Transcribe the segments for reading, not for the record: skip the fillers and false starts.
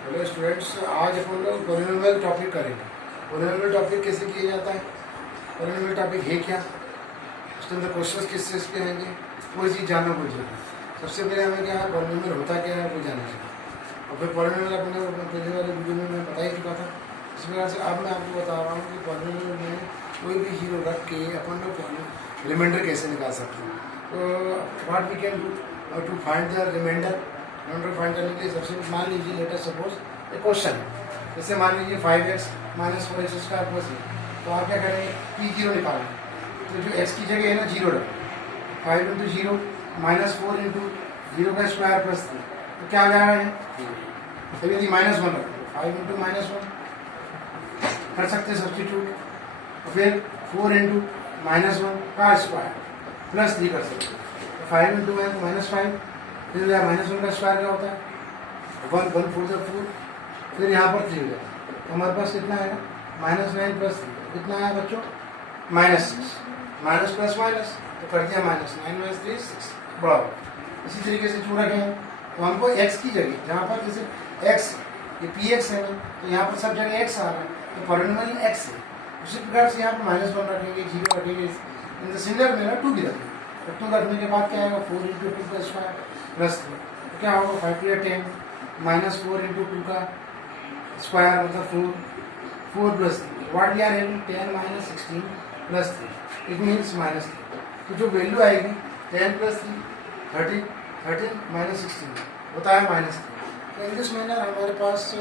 Hello students, आज अपन लोग polynomial topic करेंगे। पॉलिनोमियल टॉपिक कैसे किया जाता है, पॉलिनोमियल टॉपिक है क्या, उसके अंदर क्वेश्चंस किस चीज़ के आएंगे, कोई चीज़ जानना बहुत जरूरी है। सबसे पहले हमें क्या है, पॉलिनोमियल होता क्या है वो जानना चाहिए। और फिर पॉलिनोमियल अपने पहले वाले वीडियो में मैं बता ही चुका था। इस प्रकार से अब मैं आपको बता रहा हूँ कि पॉलिनोमियल में कोई भी हीरो रख के अपन लोग रिमाइंडर कैसे निकाल सकते हैं। तो what we can do to find the remainder find करने के लिए सबसे मान लीजिए लेटर सपोज एक क्वेश्चन है, जैसे मान लीजिए 5x minus 4x square plus है। तो आप क्या करेंगे, P0 निकालेंगे। तो जो x की जगह है ना 0 रखें, 5 इंटू 0 माइनस 4 इंटू 0 का स्क्वायर प्लस 3, तो क्या आ जाएगा है। तभी यदि -1 रखें 5 इंटू -1 कर सकते हैं सब्सटीट्यूट, और फिर 4 इंटू -1 का स्क्वायर प्लस 3 कर सकते हैं। 5 इंटू -5 फिर -1 का स्क्वायर क्या होता है 1 1 4 4, फिर यहाँ पर 3 हो जाएगा। तो हमारे पास कितना आएगा -9 प्लस 3, कितना आया बच्चों -6, माइनस प्लस माइनस तो कर दिया -9 - 3 6 बराबर। इसी तरीके से चूड़ा गया तो हमको x की जगह जहाँ पर जैसे x ये px है ना, तो यहाँ पर सब जगह x आ रहा है, तो पॉलिनोमियल x है। उसी प्रकार से यहाँ पर -1 रखेंगे, 0 रखेंगे, इन द सिंगल में 2 भी रखेंगे। तो 2 रखने के बाद क्या आएगा 4 इंटू 2 का स्क्वायर प्लस 3, तो क्या होगा 5 × 10 -4 इंटू 2 का स्क्वायर मतलब 4 plus 3, what we are having 10 - 16 plus 3, it means -3। तो जो वैल्यू आएगी 10 प्लस 3 13 13 - 16 होता है -3। तो इन दिस मैनर हमारे पास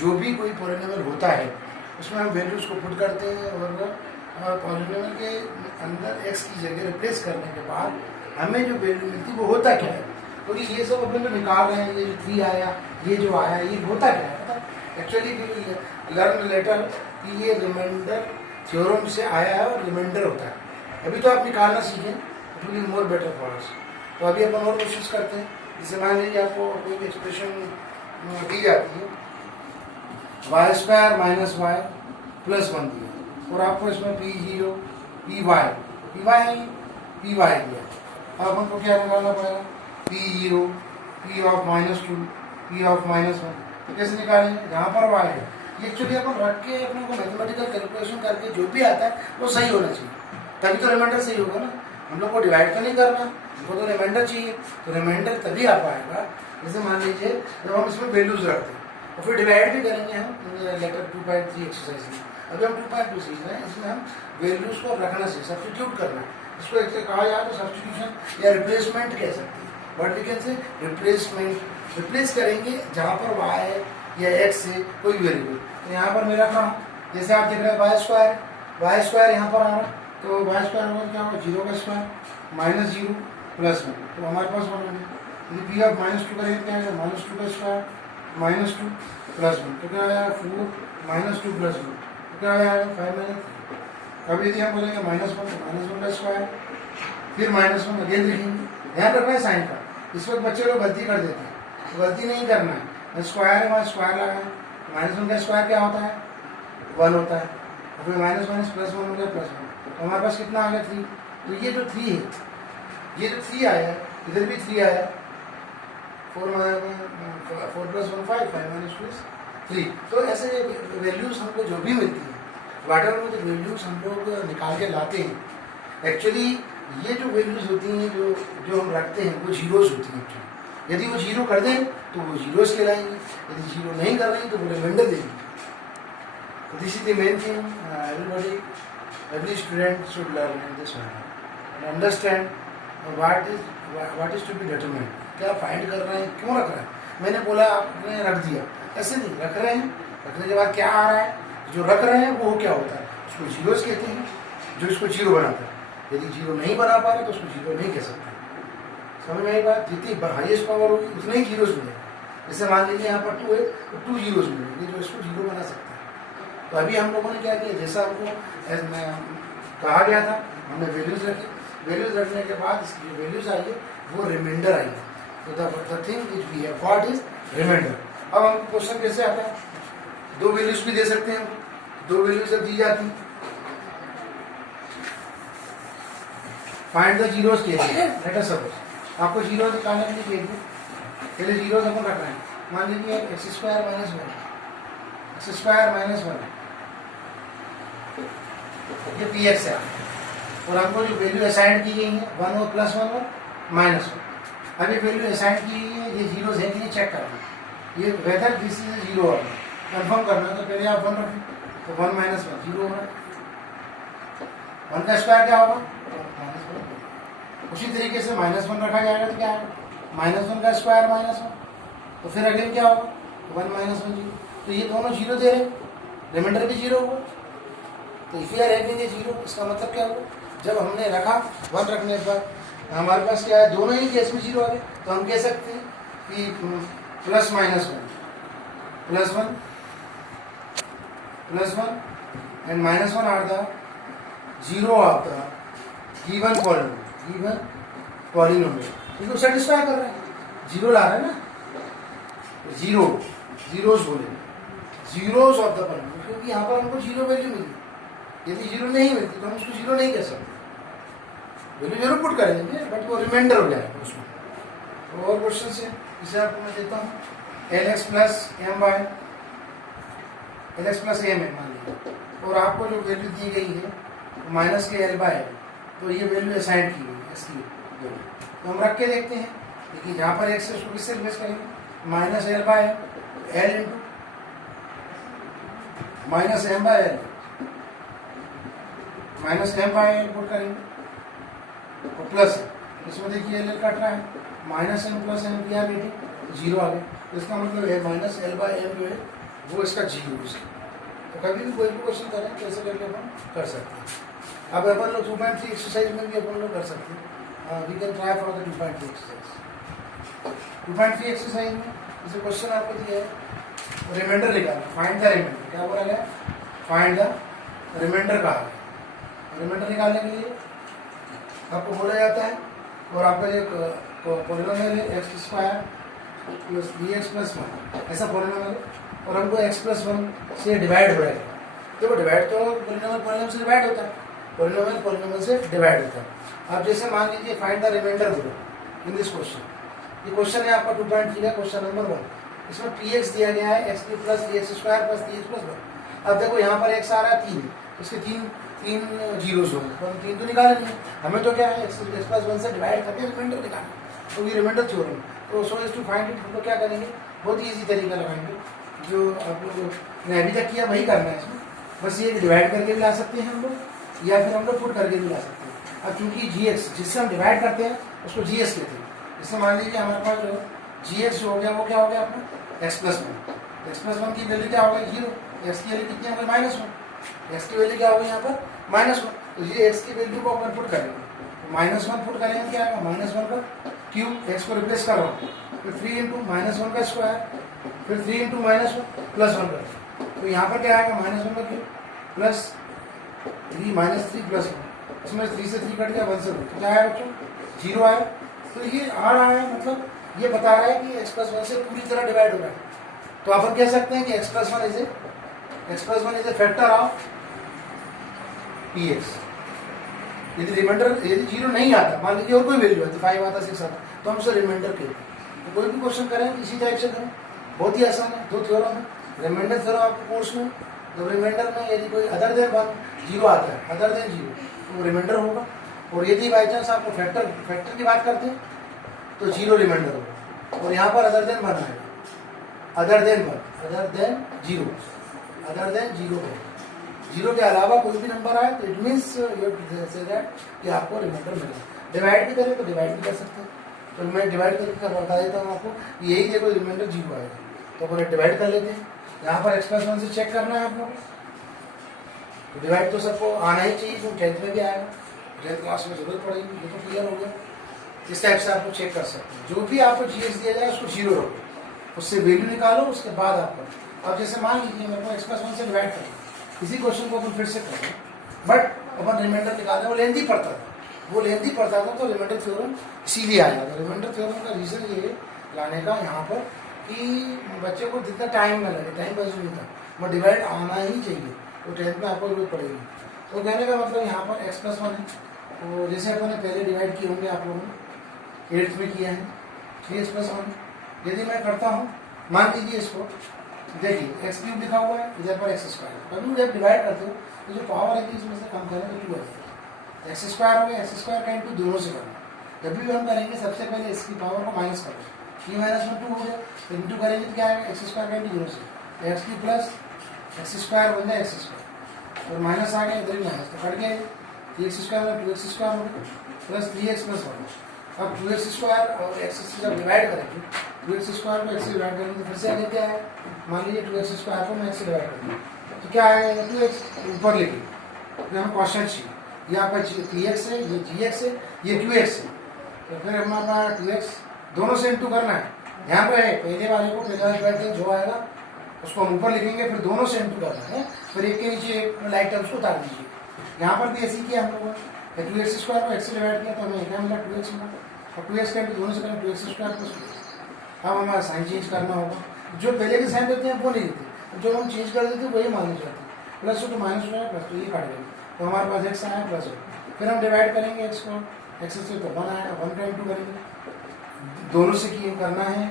जो भी कोई पॉलिनोमियल होता है उसमें हम वैल्यूज को पुट करते हैं, और पॉलिनोमियल के अंदर x की जगह रिप्लेस करने के बाद हमें जो वैल्यू मिलती है वो होता क्या है। क्योंकि ये सब अपन जो निकाल रहे हैं, ये जो 3 आया, ये जो आया, ये होता क्या है पता है। एक्चुअली लर्न लेटर कि ये रिमाइंडर थ्योरम से आया है और रिमाइंडर होता है। अभी तो आप निकालना सीखें, it will be more better for us. तो अभी अपन और कोशिश करते हैं। जैसे मान लीजिए आपको कोई एक्सप्रेशन दी जाती है y² - y प्लस 1 दिया, और आपको इसमें P0 Py दिया। अब हमको क्या निकालना पड़ेगा P0 P of -2 P of -1। तो कैसे निकालेंगे, जहाँ पर y है ये एक्चुअली अपन रख के अपने को मैथमेटिकल कैलकुलेशन करके जो भी आता है वो सही होना चाहिए, तभी तो रिमाइंडर सही होगा ना। हम लोग को डिवाइड तो नहीं करना, हमको तो रिमाइंडर चाहिए। तो रिमाइंडर तभी आ पाएगा जैसे मान लीजिए जब हम इसमें वैल्यूज रखते हैं और फिर डिवाइड भी करेंगे हम लेटर 2.3 एक्सरसाइज में। अभी हम 2.2 सीख रहे हैं, इसमें हम वैल्यूज को रखना चाहिए, सब्स्टिट्यूट करना है। इसको एक कहा जाए तो सब्स्टिट्यूशन या रिप्लेसमेंट कह सकते हैं, but we can say replacement. Replace करेंगे जहाँ पर y है या x है कोई वेरिएबल। तो यहाँ पर मैं रख रहा हूँ, जैसे आप देख रहे हैं y स्क्वायर यहाँ पर आ रहा है, तो y स्क्वायर होगा क्या होगा 0 का स्क्वायर -0 प्लस 1, तो हमारे पास 1 हो गया। यदि P ऑफ -2 करेंगे क्या आएगा -2 का स्क्वायर -2 प्लस 1, तो क्या आएगा 4 -2 प्लस 1, तो क्या आएगा 5 - 3। अब यदि हम बोलेंगे -1 तो -1 का स्क्वायर फिर -1 अगेन लिखेंगे। ध्यान रखना है साइन का, इस वक्त बच्चे लोग गलती कर देते हैं, तो गलती नहीं करना है। स्क्वायर है वहाँ स्क्वायर लगाए, -1 का स्क्वायर क्या होता है 1 होता है, और फिर माइनस प्लस 1 हो गया प्लस 1, तो हमारे पास कितना आ गया 3। तो ये जो 3 है, ये जो 3 आया है, इधर भी 3 आया, 4 प्लस 1 5 5 - 2 3। तो ऐसे वैल्यूज हमको जो भी मिलती है, वाट एवर जो वैल्यूज हम लोग निकाल के लाते हैं, एक्चुअली ये जो वैल्यूज होती हैं जो हम रखते हैं वो जीरोज होती हैं एक्चुअली। यदि वो 0 कर दें तो वो जीरोज कहलाएंगे, यदि 0 नहीं कर रही तो वो रिमाइंडर देंगे। तो this is the main thing every student should learn in this manner and understand what is to be determined। क्या फाइंड कर रहे हैं, क्यों रख रहे हैं। मैंने बोला आपने रख दिया, ऐसे नहीं रख रहे हैं। रखने के बाद क्या आ रहा है, जो रख रहे हैं वो क्या होता है, उसको जीरोस कहते हैं, जो इसको 0 बनाता है। यदि 0 नहीं बना पा रहे तो उसको 0 नहीं कह सकते। समझ में आई बात, जितनी हाईएस्ट पावर होगी उतने ही जीरोस मिलेंगे। जैसे मान लीजिए यहाँ पर 2 है तो 2 जीरोस मिलेंगे जो इसको 0 बना सकता है। तो अभी हम लोगों ने क्या किया, जैसा हमको कहा गया था, हमने वैल्यूज रखी। वैल्यूज रखने के बाद इसकी जो वैल्यूज आई है वो रिमाइंडर आई है। तो the thing which we have what is remainder. अब हम क्वेश्चन कैसे आता है, 2 वैल्यूज भी दे सकते हैं। 2 वैल्यूज जब दी जाती, फाइंड द जीरोस के लिए लेट अस सपोज आपको जीरो निकालने के लिए पहले जीरो अपन रख रहे हैं, मान लीजिए x square minus one, x square minus one, ये पी एक्स है और हमको जो वैल्यू असाइन की गई है वन और प्लस वन और माइनस वन, अब ये वैल्यू असाइन की गई है, ये जीरो है कि नहीं चेक करना, ये वेदर दिस इज जीरो और कंफर्म करना है, तो पहले आप वन रखें, तो वन माइनस वन जीरो होगा, वन का स्क्वायर क्या होगा माइनस वन, उसी तरीके से माइनस वन रखा जाएगा तो क्या है माइनस वन का स्क्वायर माइनस वन, तो फिर अगेन क्या होगा वन माइनस वन जीरो, तो ये दोनों जीरो दे रहे हैं, रिमाइंडर भी जीरो होगा, तो if you are having a zero इसका मतलब क्या होगा, जब हमने रखा वन रखने पर हमारे पास क्या है दोनों ही केस में जीरो आ गए, तो हम कह सकते हैं कि plus minus one plus one plus one and minus one are the zero of the given polynomial, इसको सेटिस्फाई कर रहे हैं, जीरो ला रहे हैं ना, जीरोस बोले जीरोस ऑफ द पॉलिनोमियल, क्योंकि यहाँ पर हमको जीरो वैल्यू मिली, यदि जीरो नहीं मिलती तो हम उसको जीरो नहीं कह सकते, वैल्यू जरूर पुट करेंगे बट वो रिमाइंडर हो जाएगा उसमें। तो और क्वेश्चन है इसे आपको मैं देता हूँ, L x plus M y, L x plus M है मान लीजिए, और आपको जो वैल्यू दी गई है माइनस के एल बाय, तो ये वैल्यू असाइन की गई है इसकी वैल्यू, तो हम रख के देखते हैं, देखिए जहाँ पर एक्स है उसको किससे रिप्लेस करेंगे minus L by L into minus M by L, minus M by L put करेंगे और प्लस इसमें देखिए एल एल काट रहा है, माइनस एम प्लस एम किया बेटे जीरो आ गया, तो इसका मतलब है माइनस एल बाय एम जो है वो इसका जीरो है, तो कभी भी कोई भी क्वेश्चन करें तो ऐसे करके अपन कर सकते हैं। अब अपन लोग 2.3 एक्सरसाइज में भी अपन लोग कर सकते हैं, we can try for the 2.3 exercise. 2.3 exercise में जैसे क्वेश्चन आपको दिया है रिमाइंडर निकालना, फाइंड द रिमाइंडर, क्या बोला गया फाइंड द रिमाइंडर कहा है, रिमाइंडर निकालने के लिए आपको बोला जाता है और आपका जो पॉलिनोमियल है x square plus b x plus one, ऐसा पॉलिनोमियल है और हमको एक्स प्लस वन से डिवाइड हो जाएगा, देखो डिवाइड तो पॉलिनोमियल से डिवाइड होता है, पॉलिनोमियल से डिवाइड होता है। अब जैसे मान लीजिए फाइंड द रिमाइंडर बोलो इन दिस क्वेश्चन, ये क्वेश्चन है आपका 2.3 का क्वेश्चन नंबर 1, इसमें पी एक्स दिया गया है x cube plus b x square plus b x plus one. अब देखो यहाँ पर एक्स आ रहा है 3, इसके तीन जीरोस होंगे, तो हम 3 तो निकाले नहीं, हमें तो क्या है एक्स प्लस वन से डिवाइड करके रिमाइंडर निकालना, तो ये रिमाइंडर थ्योरम, तो so is to find it हम लोग क्या करेंगे, बहुत ही ईजी तरीका लगाएंगे, जो आप लोग ने अभी तक किया वही करना है इसमें, बस ये डिवाइड करके भी ला सकते हैं हम लोग या फिर हम लोग पुट करके भी ला सकते हैं। अब चूंकि जी एक्स जिससे हम डिवाइड करते हैं उसको जी एस कहते हैं, इससे मान लीजिए हमारे पास जो जी एक्स जो हो गया वो क्या हो गया अपना x plus one, x plus one की वैल्यू क्या हो गई जीरो, एक्स की वैल्यू कितनी हो गई माइनस वन, एक्स की वैल्यू क्या हो गई यहाँ पर माइनस वन, तो ये एक्स की वैल्यू को अपन पुट करेंगे, तो माइनस वन पुट करेंगे क्या आएगा माइनस वन का क्यूब, एक्स को रिप्लेस कर रहा हूँ, फिर 3 इंटू माइनस वन का स्क्वायर, फिर 3 into minus one plus one का, तो यहाँ पर क्या आएगा माइनस वन का cube plus 3 minus 3 plus one, इसमें 3 से 3 कट गया 1 से 1, तो क्या आया बच्चों जीरो आया, तो ये आ रहा है मतलब ये बता रहा है कि एक्स प्लस वन से पूरी तरह डिवाइड हो रहा है, तो अपन कह सकते हैं कि x plus one is a factor of P x. यदि रिमाइंडर यदि जीरो नहीं आता, मान लीजिए और कोई वैल्यू आती 5 आता 6 आता, तो हम उसे रिमाइंडर कहते हैं। तो कोई भी क्वेश्चन करें इसी टाइप से करें, बहुत ही आसान है, 2 थ्योरम है, रिमाइंडर थ्योरम आपको कोर्स में, तो रिमाइंडर में यदि कोई अदर देन वन जीरो आता है, अदर देन जीरो तो वो रिमाइंडर होगा, और यदि बाई चांस आपको फैक्टर की बात करते हैं तो जीरो रिमाइंडर होगा, और यहाँ पर अदर देन वन आएगा, अदर देन जीरो है, जीरो के अलावा कोई भी नंबर आए तो इट मीन्स से दैट कि आपको रिमाइंडर मिलेगा। डिवाइड भी करें तो डिवाइड भी कर सकते हैं, तो मैं डिवाइड करके बता देता हूँ आपको, यही देखो रिमाइंडर जीरो आएगा, तो अपन डिवाइड कर लेते हैं, यहाँ पर एक्स प्लस वन से चेक करना है आप लोगों को, डिवाइड तो सबको आना ही चाहिए, जो 10th में भी आएगा, 10th क्लास में जरूरत पड़ेगी, ये तो क्लियर हो गया। इस टाइप से आपको चेक कर सकते हैं, जो भी आपको जीएस दिया जाए उसको जीरो रखो, उससे वैल्यू निकालो, उसके बाद आपको, अब जैसे मान लीजिए मेरे को एक्स प्लस वन से डिवाइड करें, इसी क्वेश्चन को अपन फिर से करें, बट अपन रिमाइंडर निकालना, वो लेंथी पड़ता था, तो रिमाइंडर थ्योरम इसीलिए आया था। रिमाइंडर थ्योरम का रीजन ये लाने का यहाँ पर कि बच्चे को जितना टाइम न लगे, टाइम बस नहीं था, बट डिवाइड आना ही चाहिए, तो 10th में आपको जरूरत पड़ेगी। तो कहने का मतलब यहाँ पर एक्स प्लस वन है, तो जैसे अपन ने पहले डिवाइड किए होंगे आप लोगों ने 8th में किया है 3x प्लस वन, यदि मैं करता हूँ मान लीजिए इसको, देखिए एक्स क्यूब लिखा हुआ है, इधर पर एक्स स्क्वायर, कभी जब डिवाइड करते हो तो जो पावर है इसमें से कम करें तो 2 आ जाएगी। एक्स स्क्वायर हो गया, एक्स स्क्वायर का इंटू दोनों से करना। जब भी हम करेंगे सबसे पहले इसकी पावर को माइनस करें, ये माइनस में 2 हो गया, तो इंटू करेंगे तो क्या आएगा, एक्स स्क्वायर का इंटू दोनों से, x cube plus x square बन जाए एक्स स्क्वायर, और माइनस आ गया, इधर भी माइनस, तो कट गया, एक्स स्क्वायर में 2x स्क्वायर हो गया प्लस 3x प्लस 1। अब 2x स्क्वायर और x से जब डिवाइड करेंगे, 2x स्क्वायर को x से डिवाइड करेंगे तो फिर से आगे क्या है, मान लीजिए 2x स्क्वायर को मैं x से डिवाइड करूँगा तो क्या आएगा, 2x ऊपर लेके फिर हम क्वेश्चन चाहिए, ये आपका 3x है, ये gx है, ये 2x है, तो फिर हमारा 2x दोनों से इंटू करना है। ध्यान रहे पहले वाले को पहले वाले डिवाइड जो आएगा उसको हम ऊपर लिखेंगे, फिर दोनों से इंटू करना है, फिर एक के नीचे एक लाइक टर्म्स को उतार दीजिए। यहाँ पर भी ऐसे ही किया हम लोगों ने, 2x स्क्वायर को x से डिवाइड किया तो हमें क्या मिला, 2x मिला, और 2x का इंटू दोनों से करें 2x स्क्वायर प्लस 2x। अब हमारा साइन चेंज करना होगा, जो पहले के साइन देते हैं वो नहीं देते, जो हम चेंज कर देते हैं वही मान जाते हैं, प्लस हो तो माइनस हो जाए, प्लस तो ये काट देंगे, तो हमारे पास x आया प्लस हो, फिर हम डिवाइड करेंगे x को, x से तो 1 आएगा, 1 का इंटू करेंगे, दोनों से करना है,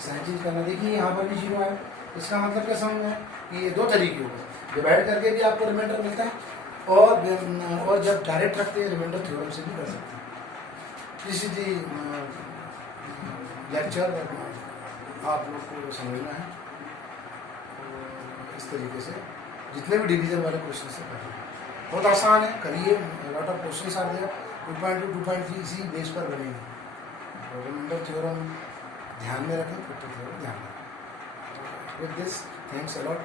साइन चेंज करना। देखिए यहाँ पर भी 0 आया, इसका मतलब क्या समझ में कि ये दो तरीके होंगे, डिवाइड करके भी आपको रिमाइंडर मिलता है और जब डायरेक्ट रखते हैं रिमाइंडर थ्योरम से भी कर सकते हैं। इसी लेक्चर आप लोग को समझना है, इस तरीके से जितने भी डिवीजन वाले क्वेश्चन से करें, बहुत आसान है, करिए, लॉट ऑफ क्वेश्चन आ गया, 2.2 2.3 इसी बेस पर बनेंगे। रिमाइंडर थ्योरम ध्यान में रखें, फिर थ्योरम ध्यान में रखें। With this, thanks a lot.